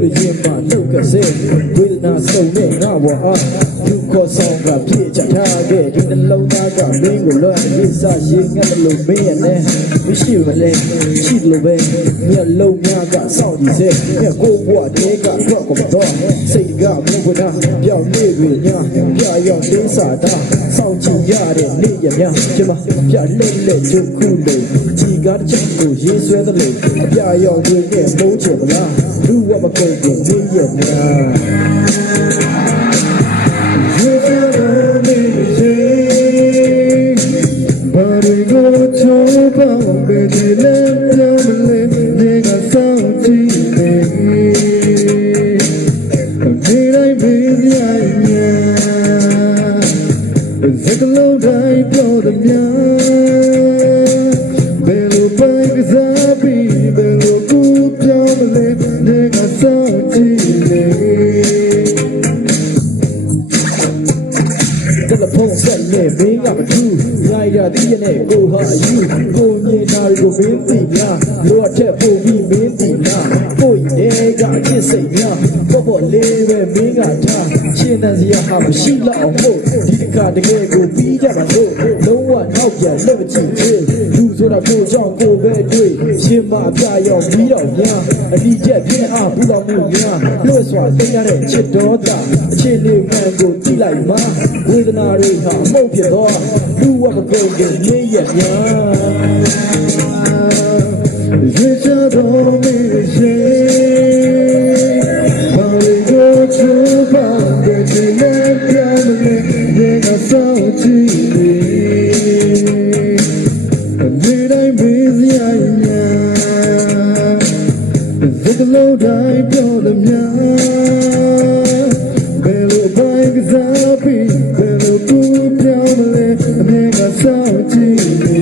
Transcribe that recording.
လို့ရင်မှာနှုတ်ကစဲဝေဒနာဆုံးနဲ့ငါဝါအားလူခေါ်ဆောင်ကပြည့်ချထားခဲ့ဒီနှလုံးသားကမင်းကိုလွှမ်းရေးစားရေးငတ်လို့မင်းရဲ့နဲ့မရှိမလဲရှိလို့ပဲမျက်လုံးများကစောင့်ကြည့်စေမျက်ကိုယ်ဘဝတဲကတော့ကုန်တော့စိတ်ကမူကနာပြောင်းနေပြီညာပြရောက်လေးစားတာစောင့်ကြည့်ရတဲ့နေ့ရများကျမပြလက်လက်ကျုပ်ခုလို့ကြီးကားတဲ့ချက်ကိုရေးဆွဲသလိုအပြရောက်တွေနဲ့မုန်းချင်သလားလူဝမကုန်ဘူးနေ့ရများမင်းကမထူးနိုင်ရသည်ရဲ့ကိုဟာယူကိုမြင်တာကိုမင်းသိလားလိုအပ်တဲ့ပုံပြီးမင်းသိလားကိုရဲ့ကအချစ်စိတ်များပေါ့လေးပဲမင်းကထားရှင်းတဲ့စရာဟာမရှိတော့အောင်ဖို့ဒီတခါတကယ်ကိုပြီးကြပါစို့လုံးဝနောက်ပြန်လက်မကြည့်သေးလူဆိုတာကိုကြောင့်ကိုပဲတွေ့ရှင်းမပြရောက်ပြီးတော့များအဒီချက်ပြင်းအားပူတော်မှုများလွတ်စွာသိရတဲ့ချစ်တော်တာအခြေအနေမှန်ကိုကြည့်လိုက်မှဝေဒနာတွေဟာမှုတ်ဖြစ်တော့လူဝမကုန်တဲ့နေရများရေချတော်မင်းရှိဘာလို့ကိုချူပါတဲ့ဒီနေ့ပြောင်းမလဲဒီကစောင့်ကြည့်နေတိုင်းဘေးစရာများဒီကလုံးတိုင်းပြောလို့များဘယ်လိုပိုင်းကစားပြီးဘယ်လိုကူပြောင်းမလဲအမြင်ကစောင့်ကြည့်